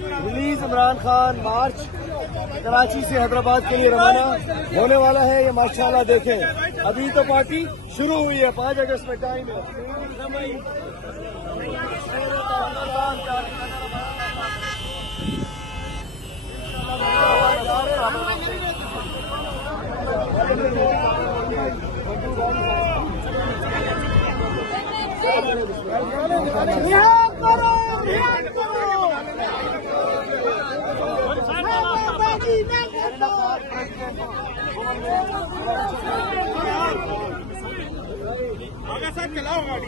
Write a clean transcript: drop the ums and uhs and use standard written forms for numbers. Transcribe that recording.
Release Imran Khan मार्च कराची से हैदराबाद के लिए रवाना होने वाला है। ये माशाल्लाह देखें, अभी तो पार्टी शुरू हुई है। 5 अगस्त में टाइम है। आगे साथ चलाओ गाड़ी।